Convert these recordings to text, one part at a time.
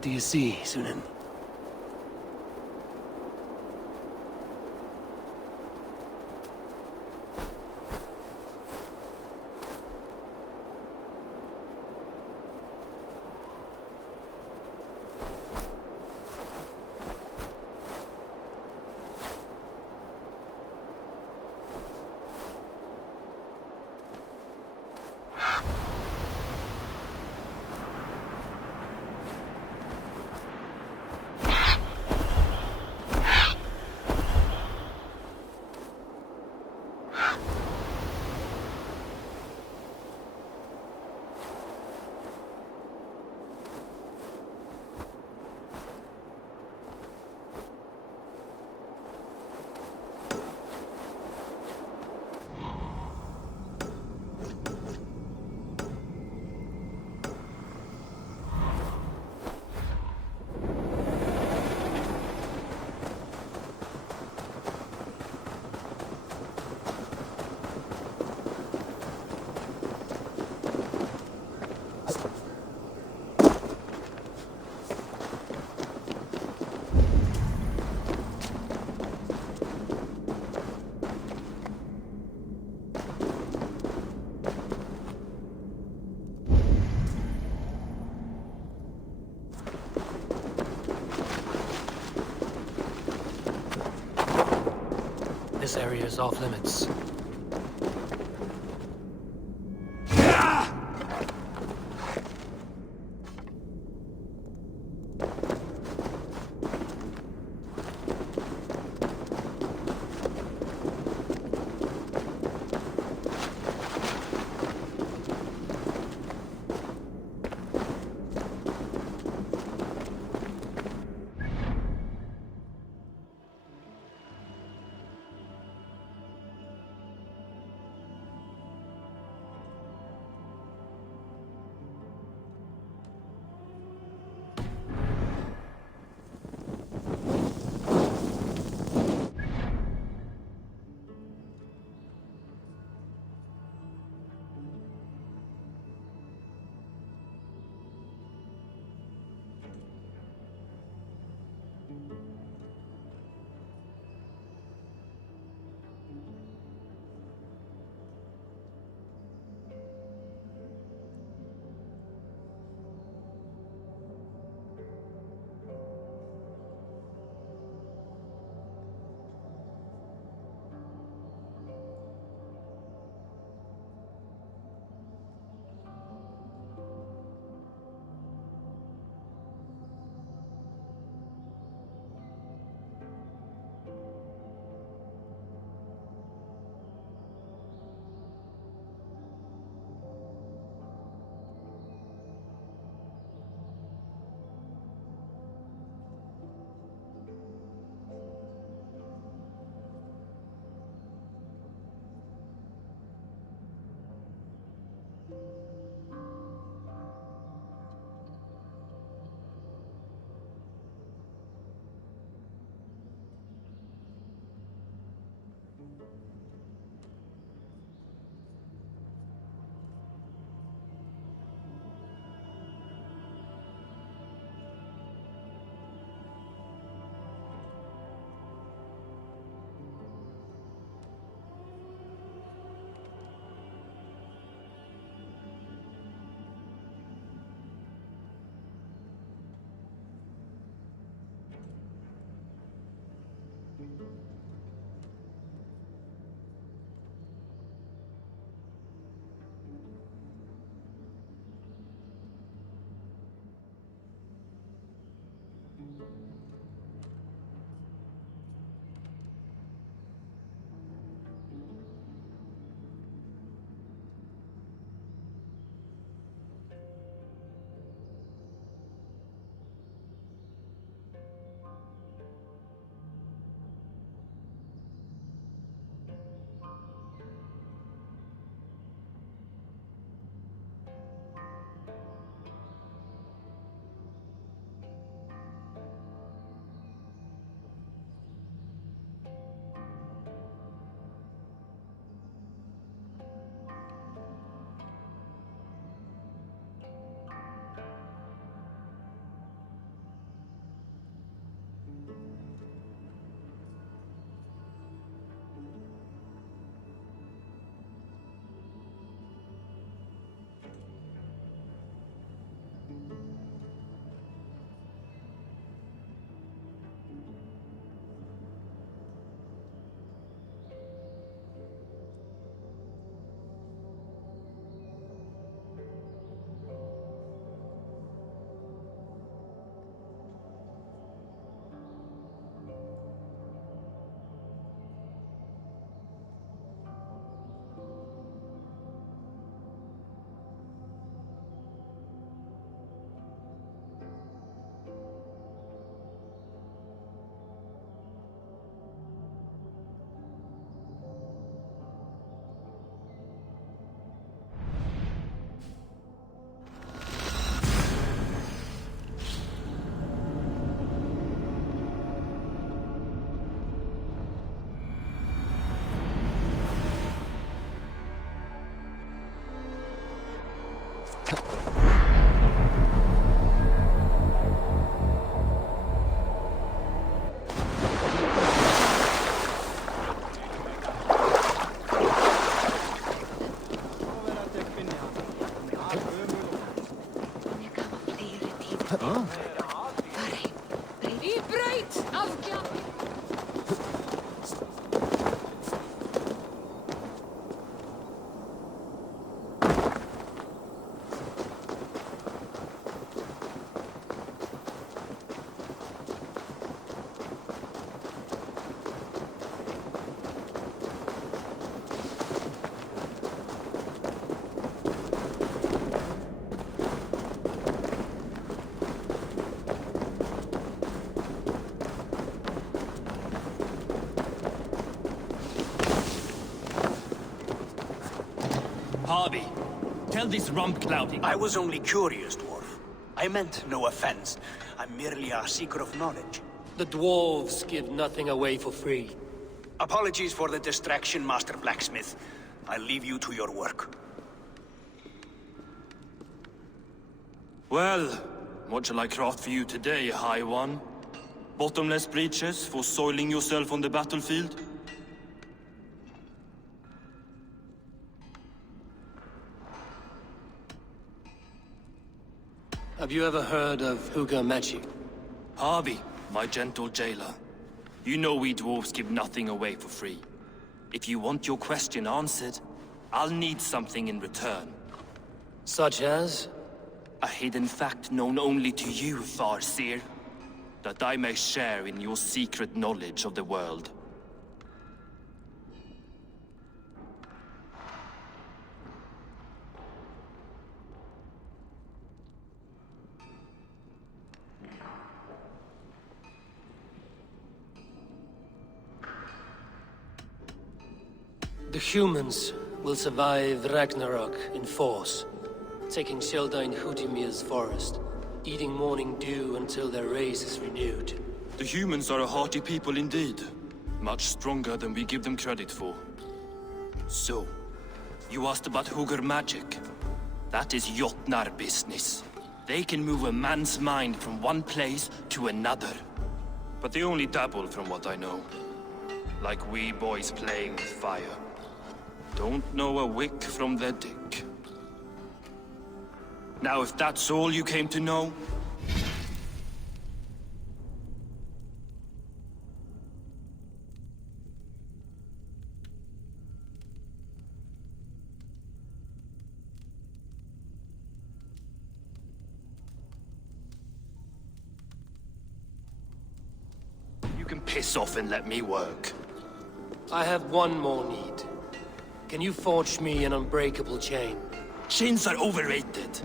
What do you see, Sunan? This area is off limits. it. Harvey, tell this rump clouding. I was only curious, dwarf. I meant no offense. I'm merely a seeker of knowledge. The dwarves give nothing away for free. Apologies for the distraction, Master Blacksmith. I'll leave you to your work. Well, what shall I craft for you today, High One? Bottomless breeches for soiling yourself on the battlefield? Have you ever heard of Hugr magic? Harvey, my gentle jailer. You know we dwarves give nothing away for free. If you want your question answered, I'll need something in return. Such as? A hidden fact known only to you, Farseer. That I may share in your secret knowledge of the world. The humans will survive Ragnarok in force, taking shelter in Hutimir's forest, eating morning dew until their race is renewed. The humans are a hearty people indeed. Much stronger than we give them credit for. So, you asked about Hugr magic. That is Jotnar business. They can move a man's mind from one place to another. But they only dabble from what I know. Like wee boys playing with fire. Don't know a wick from their dick. Now, if that's all you came to know... You can piss off and let me work. I have one more need. Can you forge me an unbreakable chain? Chains are overrated.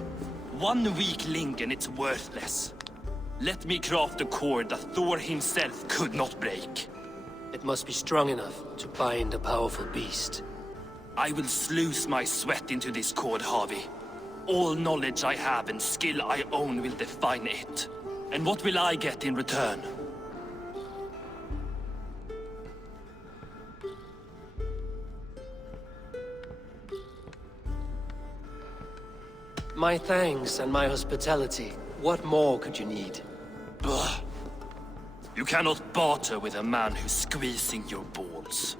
One weak link and it's worthless. Let me craft a cord that Thor himself could not break. It must be strong enough to bind a powerful beast. I will sluice my sweat into this cord, Harvey. All knowledge I have and skill I own will define it. And what will I get in return? My thanks and my hospitality. What more could you need? Blah. You cannot barter with a man who's squeezing your balls.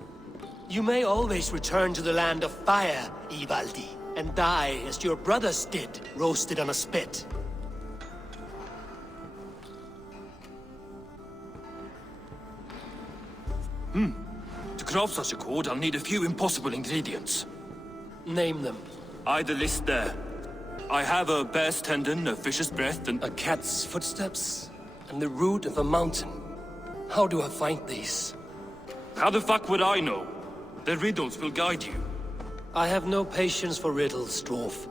You may always return to the land of fire, Ivaldi, and die as your brothers did, roasted on a spit. To craft such a cord, I'll need a few impossible ingredients. Name them. Either list there. I have a bear's tendon, a fish's breath, and... A cat's footsteps, and the root of a mountain. How do I find these? How the fuck would I know? The riddles will guide you. I have no patience for riddles, dwarf.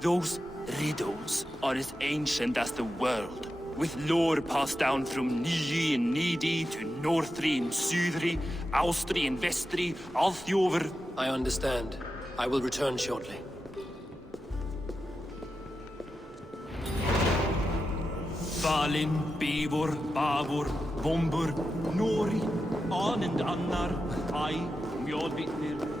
Those riddles are as ancient as the world, with lore passed down from Niji and Nidi to Northri and Sudri, Austri and Vestri, Althjover. I understand. I will return shortly. Valin, Bivor, Bavor, Vombur, Nori, Anand Annar, Ai, Mjolvitnir.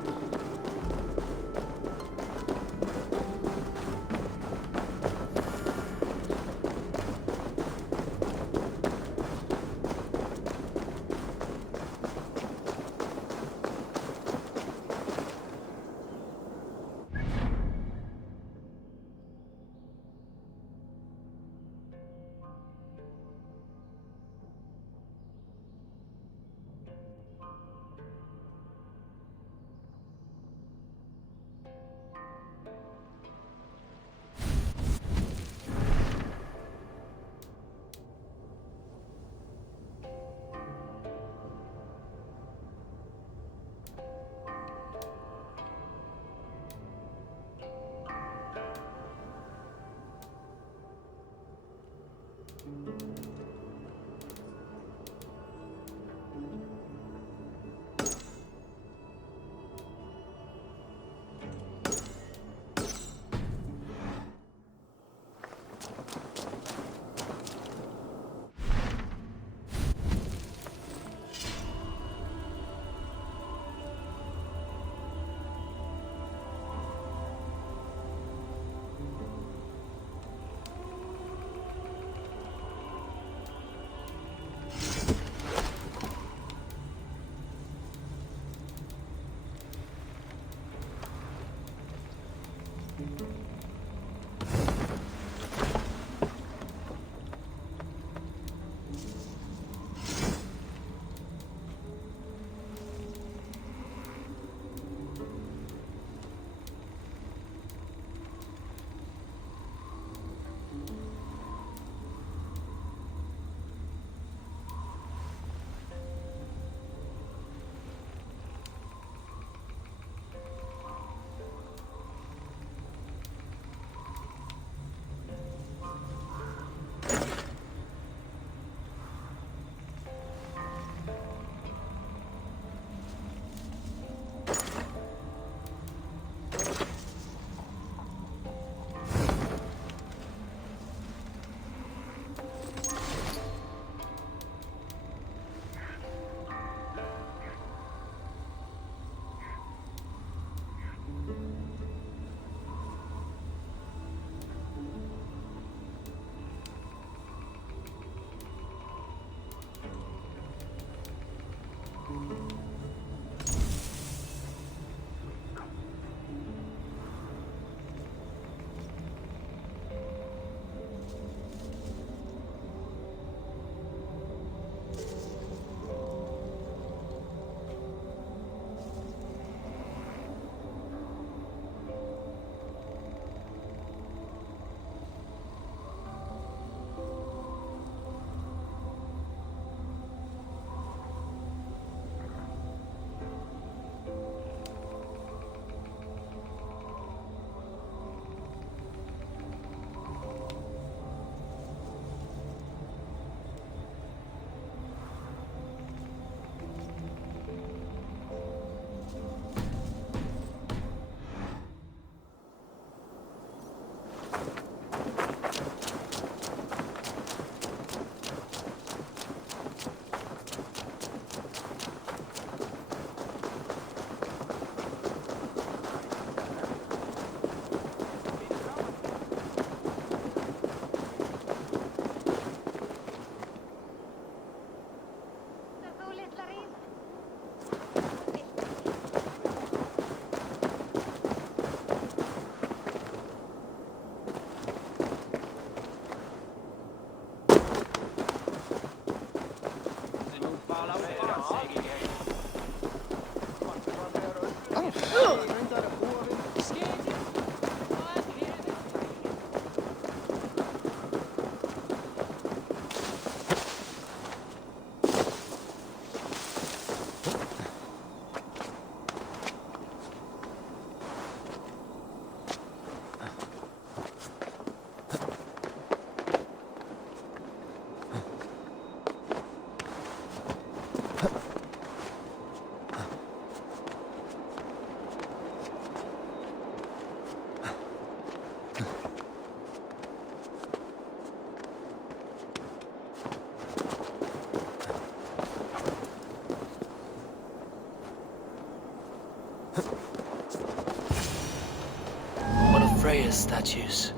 One of Freya's statues.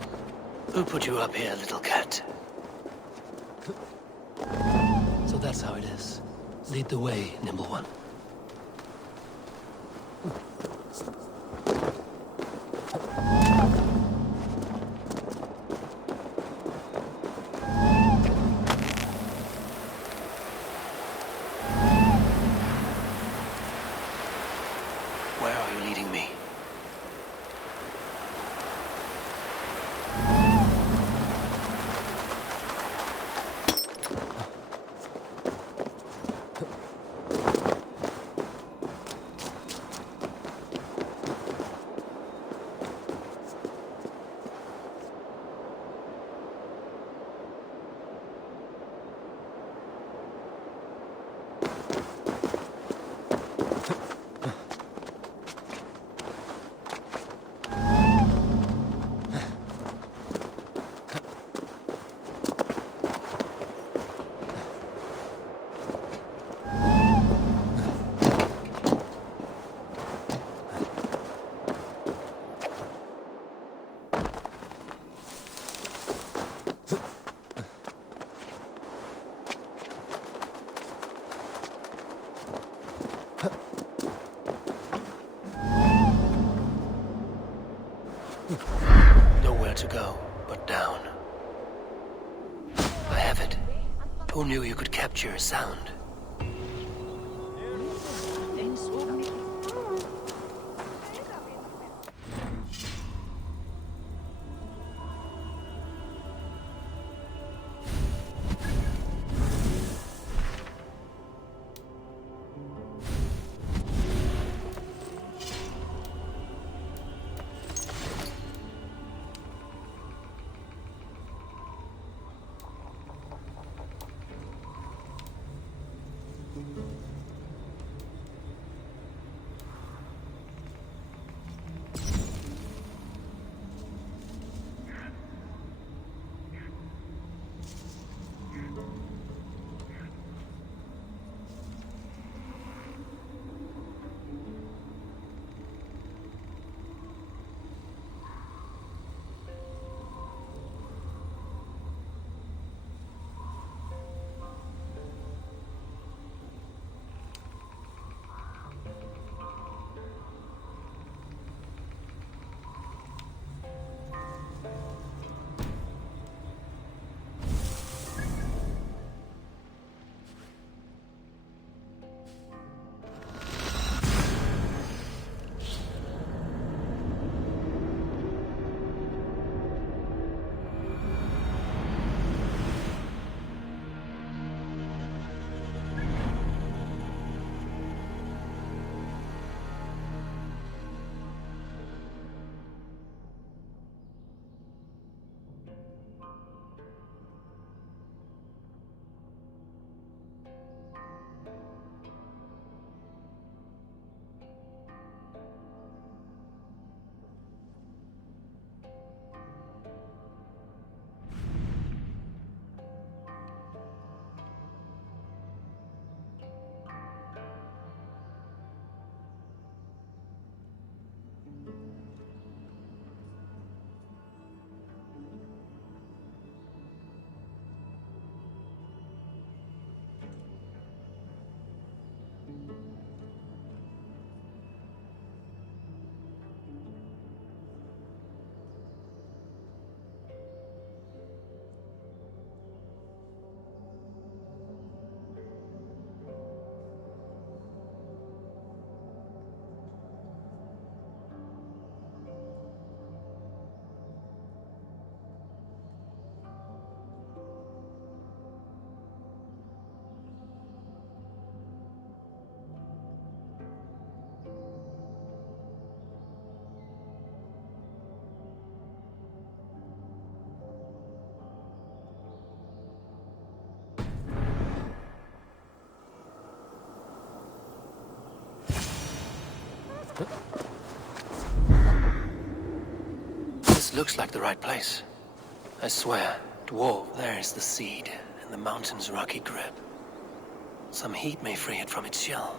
Who put you up here, little cat? So that's how it is. Lead the way, nimble one. Where are you leading me? Nowhere to go but down. I have it. Who knew you could capture a sound? This looks like the right place. I swear. Dwarf, there is the seed, in the mountain's rocky grip. Some heat may free it from its shell.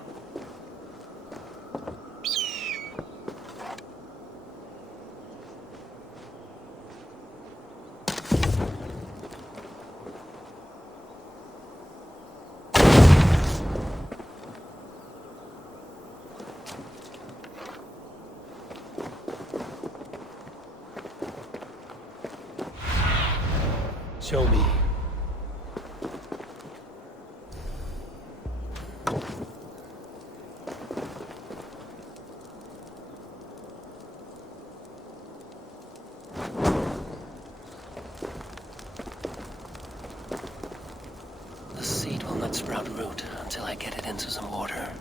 Show me. The seed will not sprout root until I get it into some water.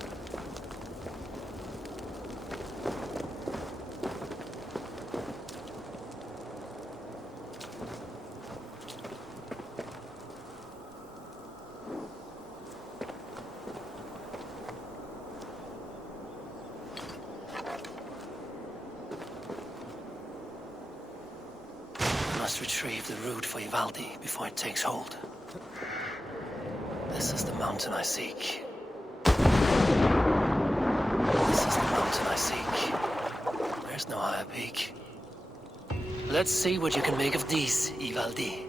I must retrieve the root for Ivaldi before it takes hold. This is the mountain I seek. This is the mountain I seek. There's no higher peak. Let's see what you can make of these, Ivaldi.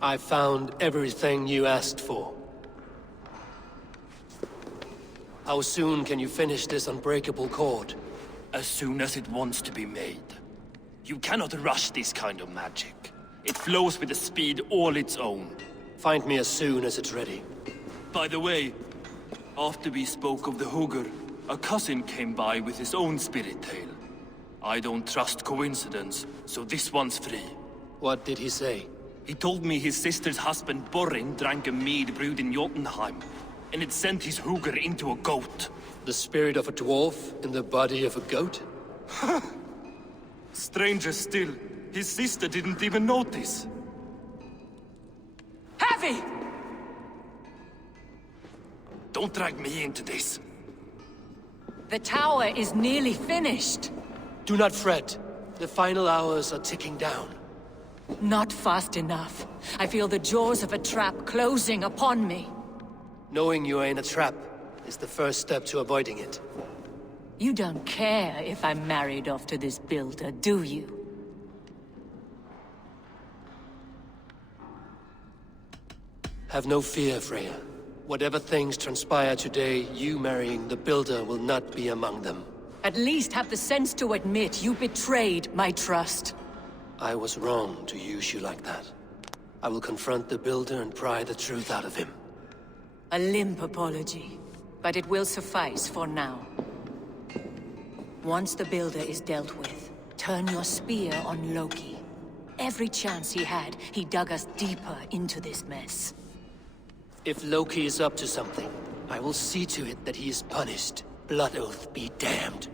I found everything you asked for. How soon can you finish this unbreakable cord? As soon as it wants to be made. You cannot rush this kind of magic. It flows with a speed all its own. Find me as soon as it's ready. By the way, after we spoke of the Hugr, a cousin came by with his own spirit tale. I don't trust coincidence, so this one's free. What did he say? He told me his sister's husband Borin drank a mead brewed in Jotunheim, and it sent his Hugr into a goat. The spirit of a dwarf in the body of a goat? Stranger still, his sister didn't even notice. Heavy! Don't drag me into this. The tower is nearly finished. Do not fret. The final hours are ticking down. Not fast enough. I feel the jaws of a trap closing upon me. Knowing you are in a trap is the first step to avoiding it. You don't care if I'm married off to this builder, do you? Have no fear, Freya. Whatever things transpire today, you marrying the builder will not be among them. At least have the sense to admit you betrayed my trust. I was wrong to use you like that. I will confront the builder and pry the truth out of him. A limp apology, but it will suffice for now. Once the builder is dealt with, turn your spear on Loki. Every chance he had, he dug us deeper into this mess. If Loki is up to something, I will see to it that he is punished. Blood Oath be damned.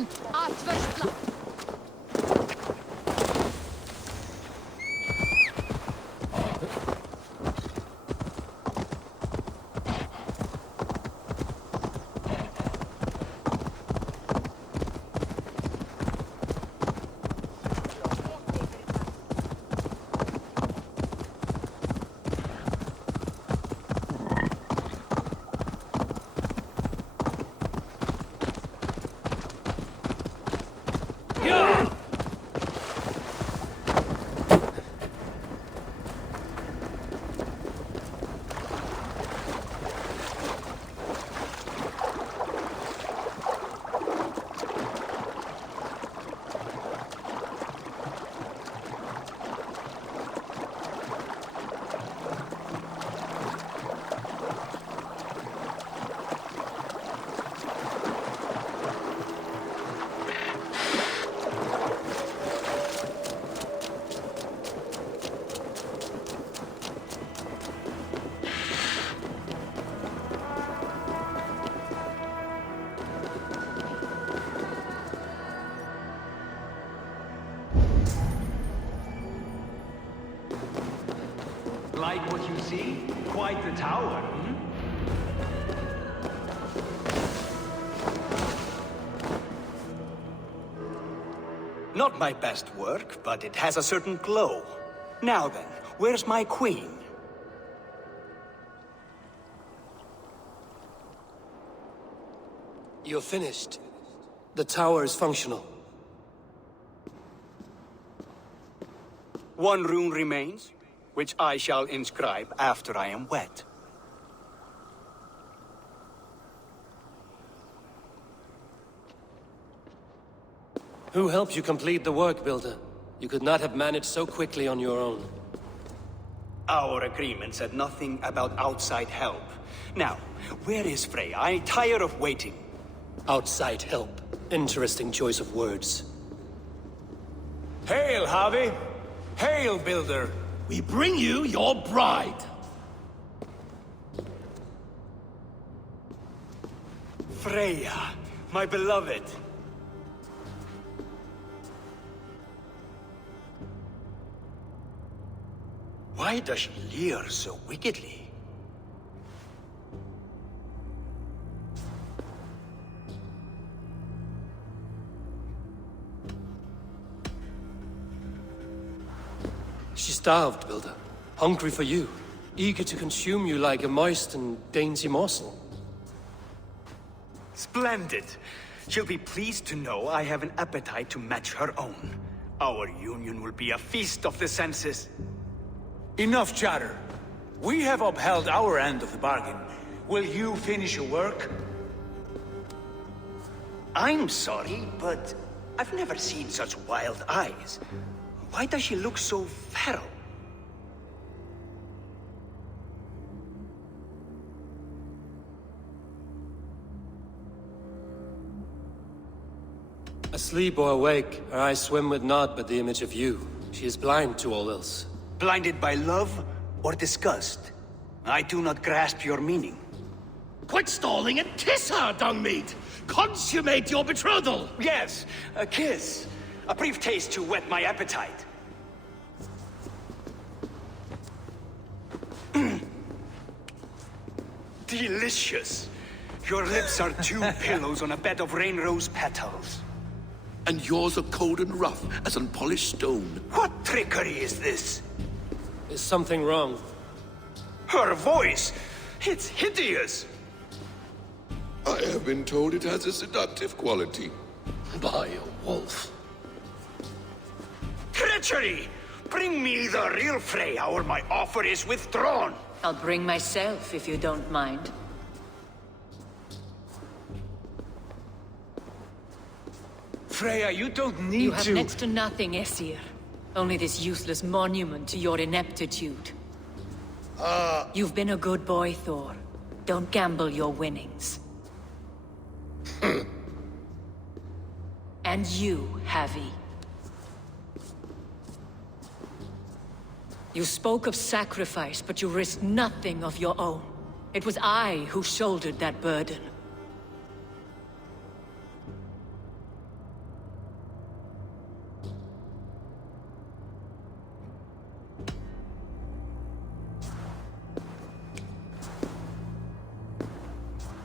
Ingen Atversplatt. Like what you see? Quite the tower, hmm? Not my best work, but it has a certain glow. Now then, where's my queen? You're finished. The tower is functional. One rune remains, which I shall inscribe after I am wet. Who helped you complete the work, Builder? You could not have managed so quickly on your own. Our agreement said nothing about outside help. Now, where is Freya? I'm tired of waiting. Outside help. Interesting choice of words. Hail, Javi! Hail, Builder! We bring you your bride. Freya, my beloved. Why does she leer so wickedly? She starved, Builder. Hungry for you. Eager to consume you like a moist and dainty morsel. Splendid. She'll be pleased to know I have an appetite to match her own. Our union will be a feast of the senses. Enough chatter. We have upheld our end of the bargain. Will you finish your work? I'm sorry, but I've never seen such wild eyes. Why does she look so feral? Asleep or awake, her eyes swim with naught but the image of you. She is blind to all else. Blinded by love or disgust? I do not grasp your meaning. Quit stalling and kiss her, Dungmeat! Consummate your betrothal! Yes, a kiss. A brief taste to whet my appetite. Delicious. Your lips are two pillows on a bed of rain rose petals. And yours are cold and rough as unpolished stone. What trickery is this? Is something wrong? Her voice! It's hideous! I have been told it has a seductive quality. By a wolf. Treachery! Bring me the real Freya or my offer is withdrawn! I'll bring myself if you don't mind. Freya, you don't need You have to... next to nothing, Aesir. Only this useless monument to your ineptitude. You've been a good boy, Thor. Don't gamble your winnings. And you, Havi. You spoke of sacrifice, but you risked nothing of your own. It was I who shouldered that burden.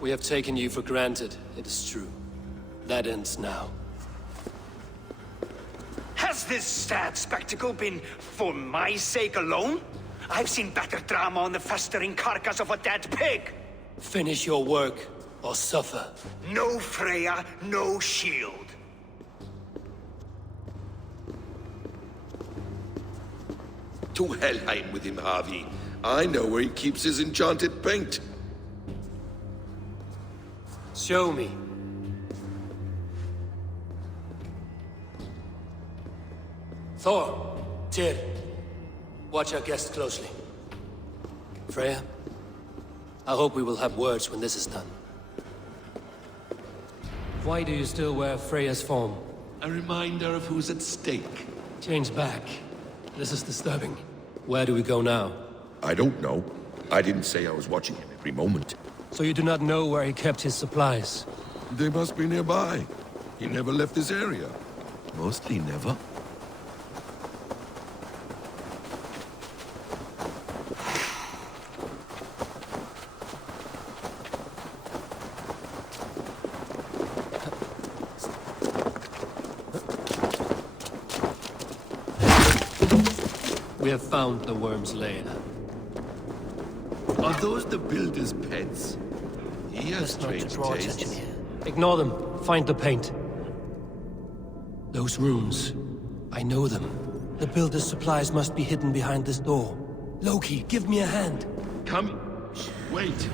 We have taken you for granted, it is true. That ends now. Has this sad spectacle been for my sake alone? I've seen better drama on the festering carcass of a dead pig. Finish your work, or suffer. No Freya, no shield. To Helheim with him, Harvey. I know where he keeps his enchanted paint. Show me. Thor, Tyr, watch our guest closely. Freya, I hope we will have words when this is done. Why do you still wear Freya's form? A reminder of who's at stake. Change back. This is disturbing. Where do we go now? I don't know. I didn't say I was watching him every moment. So you do not know where he kept his supplies? They must be nearby. He never left this area. Mostly never. We have found the worm's lair. Are those the builder's pets? He has Just not to strange draw attention tastes. here. Ignore them. Find the paint. Those runes. I know them. The builder's supplies must be hidden behind this door. Loki, give me a hand. Come. Wait.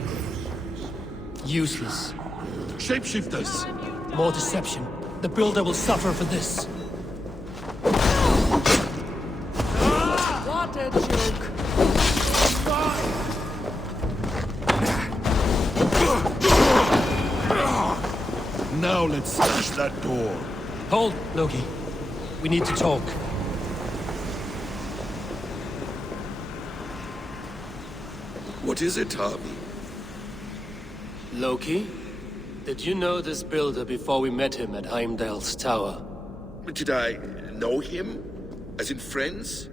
Useless. Shapeshifters! More deception. The builder will suffer for this. What a joke. Now let's smash that door. Hold, Loki. We need to talk. What is it, Harvey? Loki? Did you know this builder before we met him at Heimdall's tower? Did I know him? As in friends?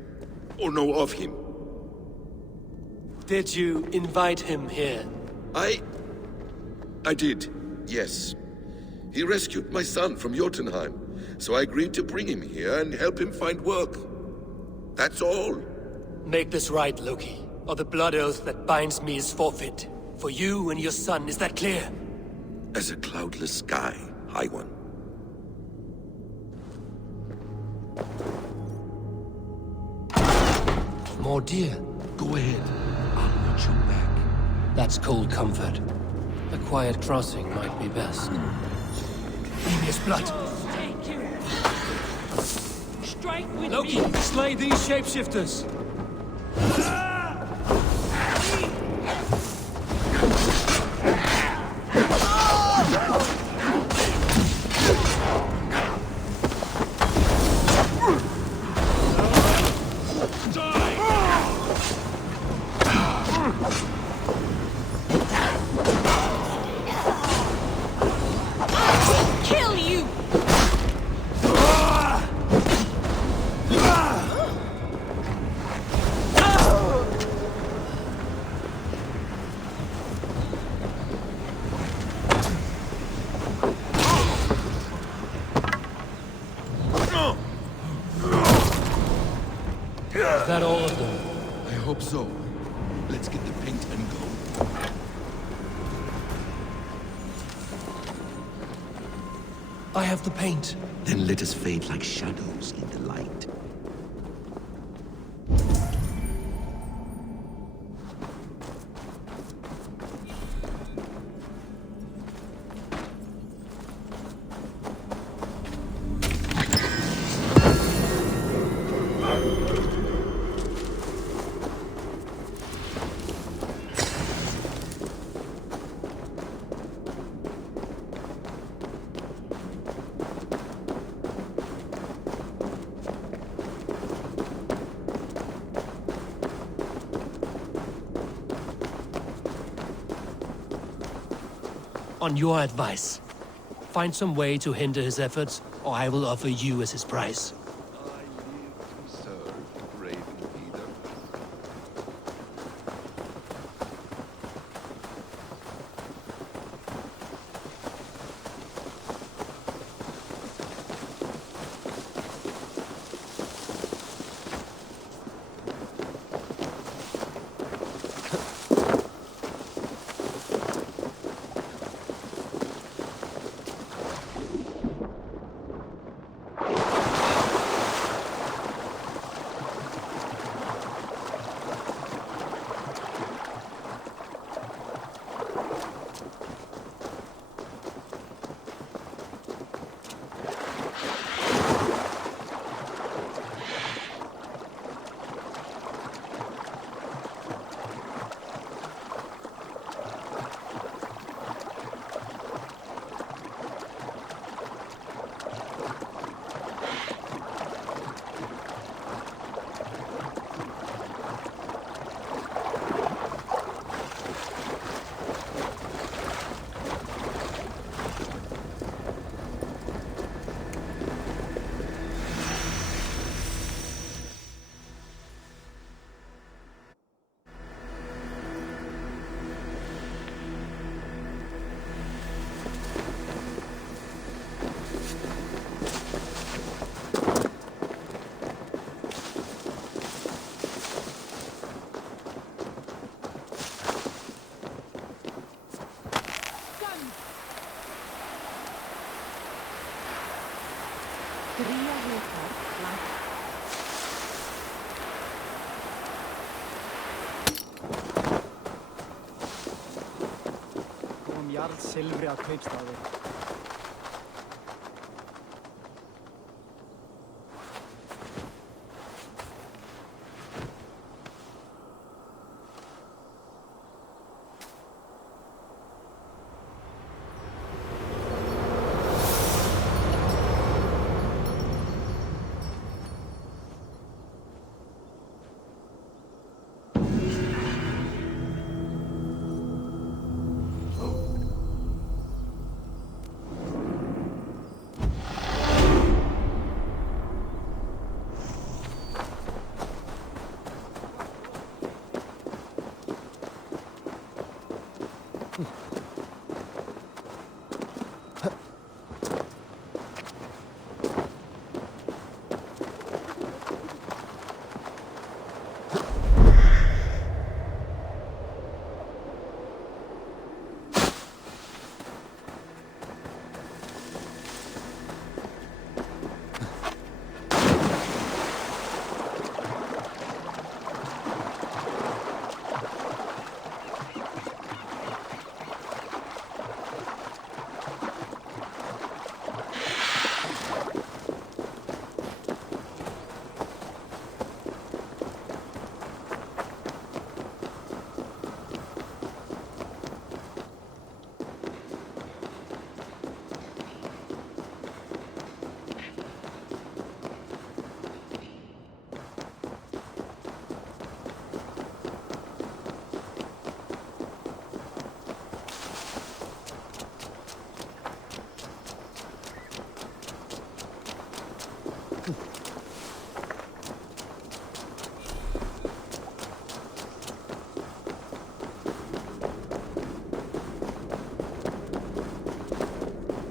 Or know of him? Did you invite him here? I did, yes. He rescued my son from Jotunheim, so I agreed to bring him here and help him find work. That's all. Make this right, Loki, or the blood oath that binds me is forfeit. For you and your son, is that clear? As a cloudless sky, High One. More deer. Go ahead. I'll watch your back. That's cold comfort. A quiet crossing might be best. Devious blood. Strike with Loki, slay these shapeshifters. Kill you! Is that all of them? I hope so. Let's get the paint and go. I have the paint. Then let us fade like shadows in the light. On your advice, find some way to hinder his efforts, or I will offer you as his price. I live to serve, Raven Peter. Kom jarl silfri að kaupstaði.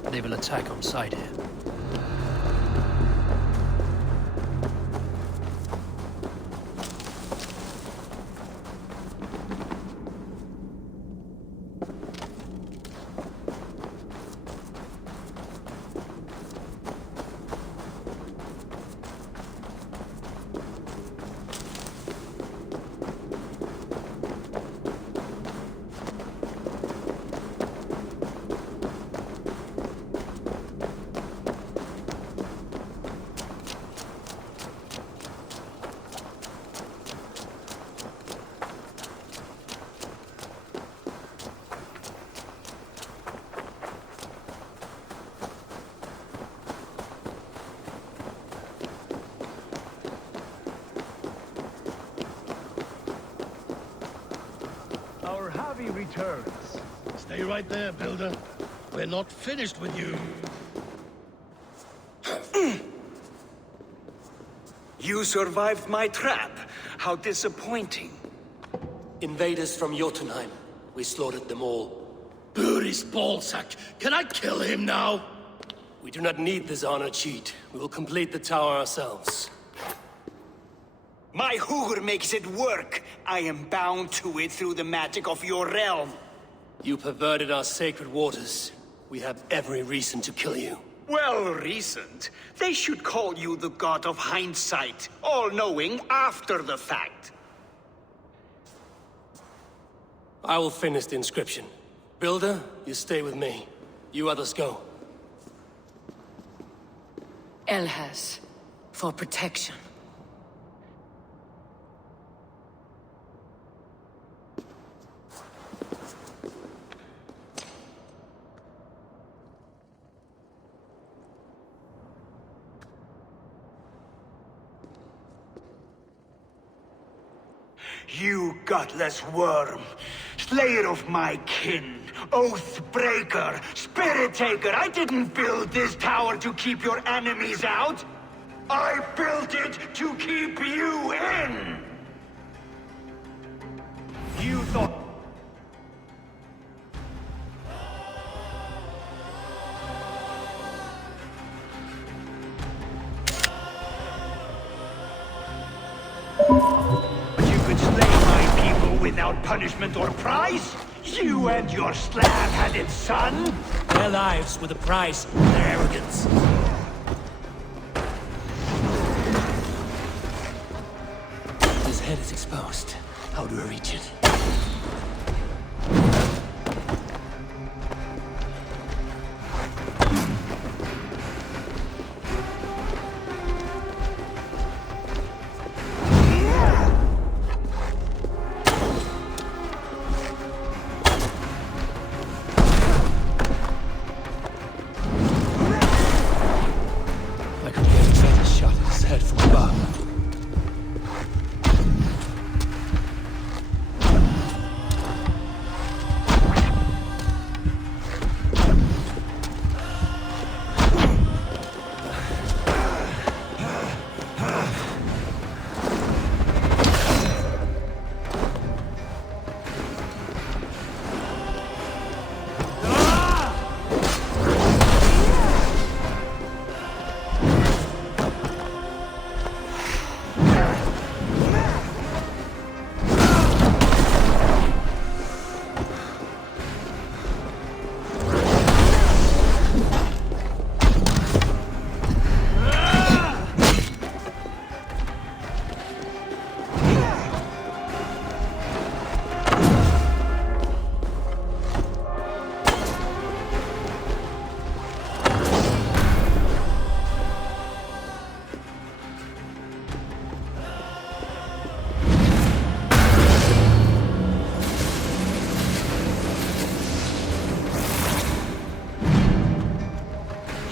They will attack on sight here. Our Javi returns. Stay right there, Builder. We're not finished with you. You survived my trap. How disappointing. Invaders from Jotunheim. We slaughtered them all. Buri's ballsack. Can I kill him now? We do not need this honor cheat. We will complete the tower ourselves. My Hugr makes it work. I am bound to it through the magic of your realm. You perverted our sacred waters. We have every reason to kill you. Well reasoned. They should call you the god of hindsight, all-knowing after the fact. I will finish the inscription. Builder, you stay with me. You others go. Elhaz, for protection. You gutless worm, slayer of my kin, oath breaker, spirit taker, I didn't build this tower to keep your enemies out. I built it to keep you in. You thought... without punishment or prize? You and your slab-headed son? Their lives were the price of their arrogance. is exposed. How do I reach it? I could get a better shot at his head from above.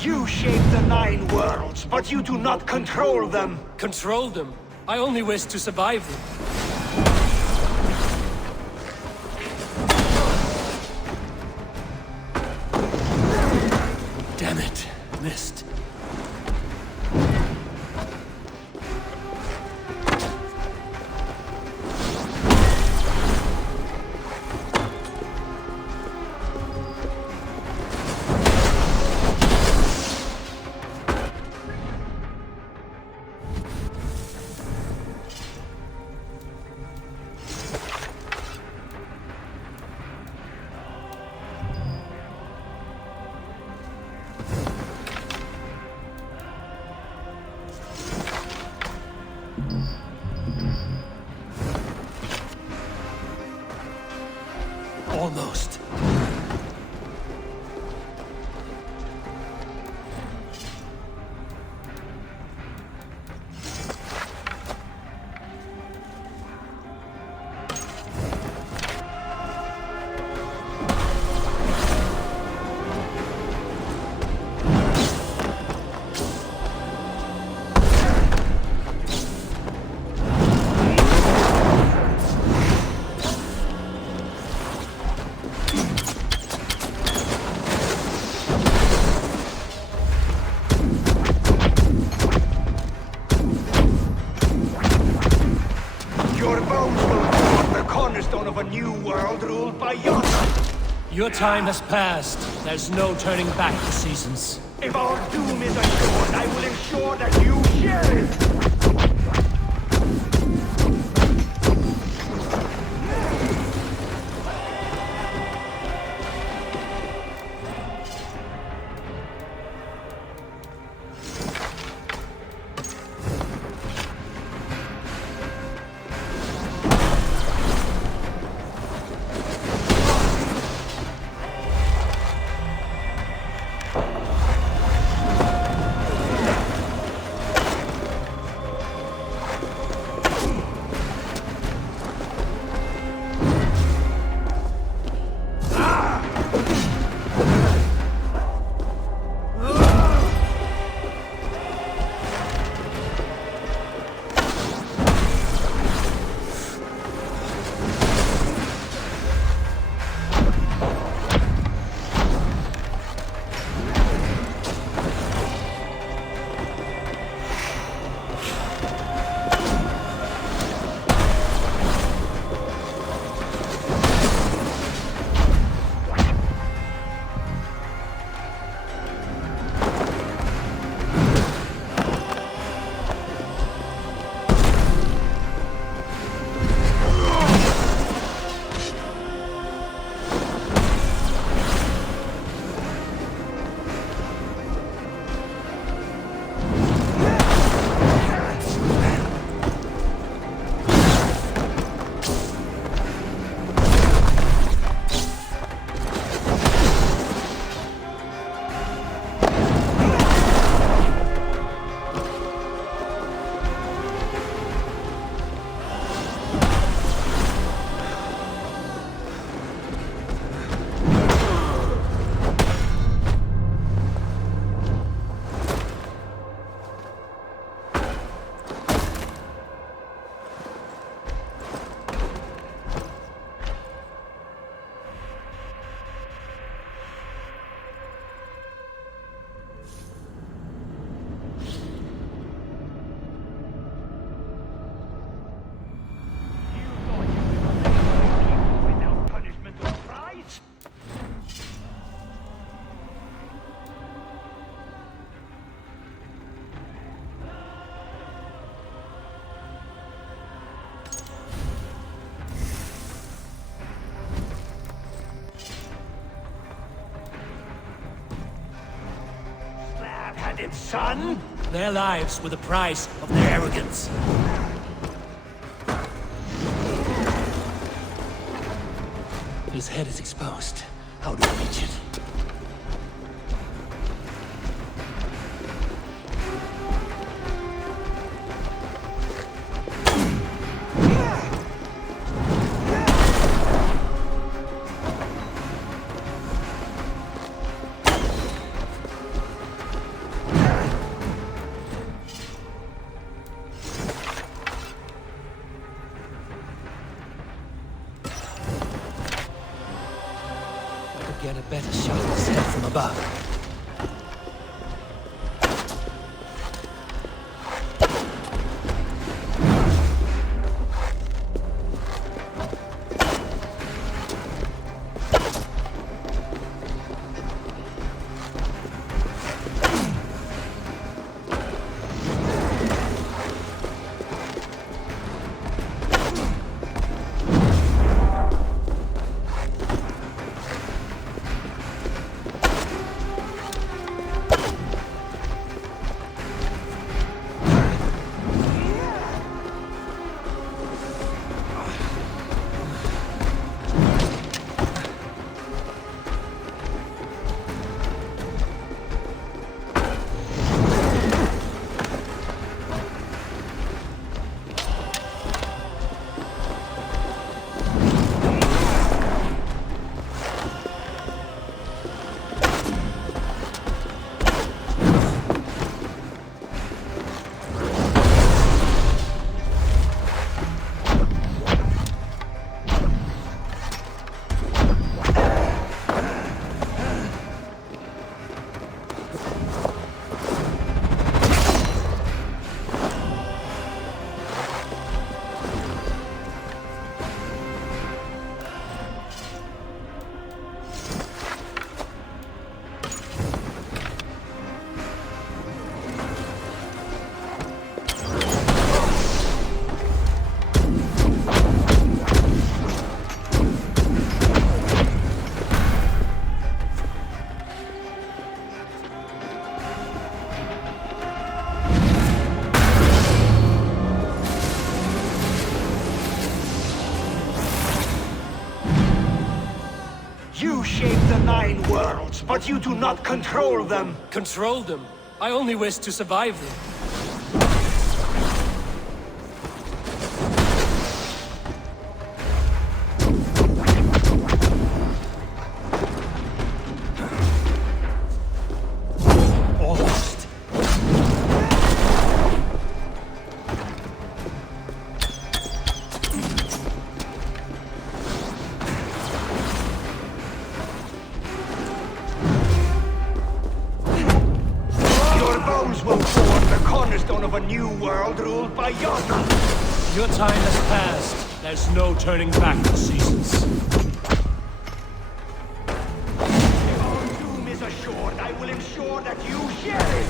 You shape the 9 worlds, but you do not control them. Control them? I only wish to survive them. Damn it. Missed. Almost. Your bones will form the cornerstone of a new world ruled by Jotnar. Your time has passed. There's no turning back the seasons. If our doom is assured, I will ensure that you share it. at it, son! Their lives were the price of their arrogance. His head is exposed. How do I reach it? Get a better shot at his head from above. You shape the 9 worlds, but you do not control them! Control them? I only wish to survive them. Almost. Your bones will form the cornerstone of a new world ruled by Jotnar! Your time has passed. There's no turning back the seasons. If our doom is assured, I will ensure that you share it!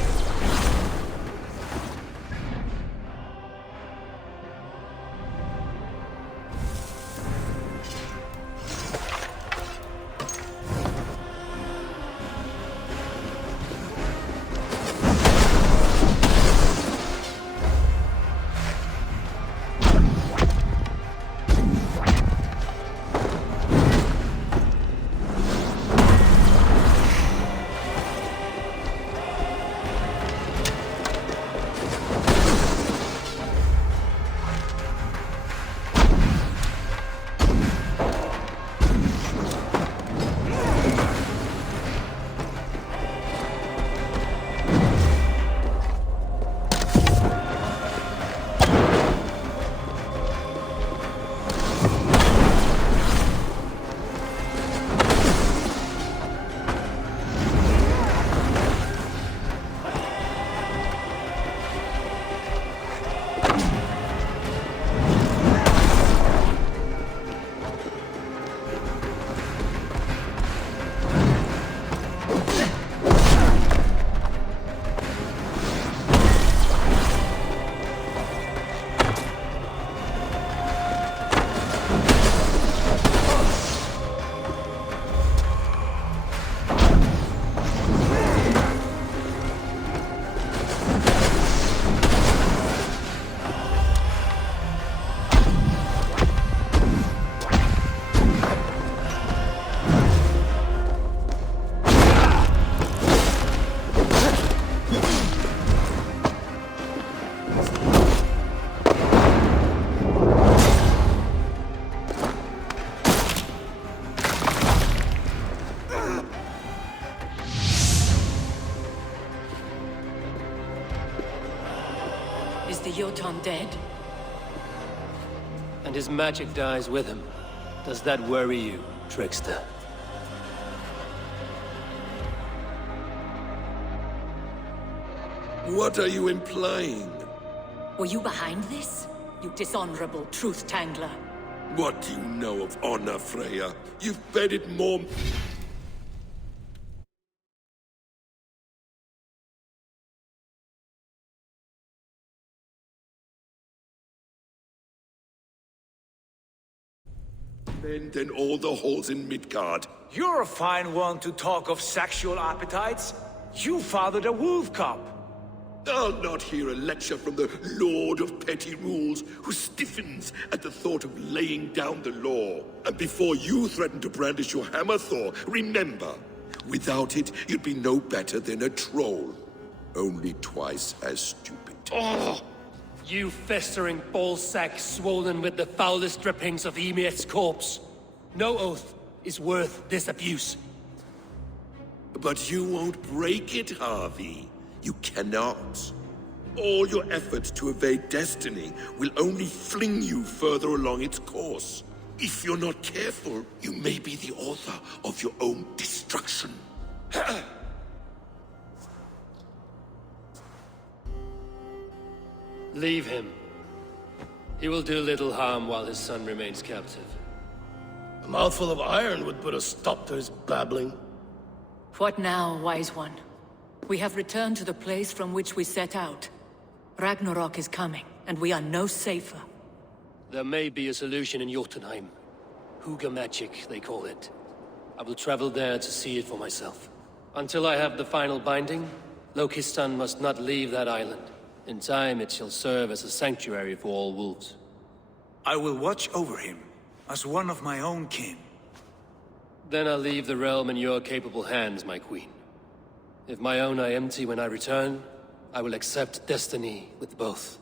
Is the Jotun dead? And his magic dies with him. Does that worry you, trickster? What are you implying? Were you behind this? You dishonorable truth-tangler. What do you know of honor, Freya? You've bedded more... men than all the halls in Midgard. You're a fine one to talk of sexual appetites. You fathered a wolf cub. I'll not hear a lecture from the Lord of Petty Rules, who stiffens at the thought of laying down the law. And before you threaten to brandish your hammer, Thor, remember, without it, you'd be no better than a troll. Only twice as stupid. Oh! You festering ballsack swollen with the foulest drippings of Ymir's corpse. No oath is worth this abuse. But you won't break it, Harvey. You cannot. All your efforts to evade destiny will only fling you further along its course. If you're not careful, you may be the author of your own destruction. Leave him. He will do little harm while his son remains captive. A mouthful of iron would put a stop to his babbling. What now, wise one? We have returned to the place from which we set out. Ragnarok is coming, and we are no safer. There may be a solution in Jotunheim. Hugr magic, they call it. I will travel there to see it for myself. Until I have the final binding, Loki's son must not leave that island. In time, it shall serve as a sanctuary for all wolves. I will watch over him, as one of my own kin. Then I'll leave the realm in your capable hands, my queen. If my own are empty when I return, I will accept destiny with both.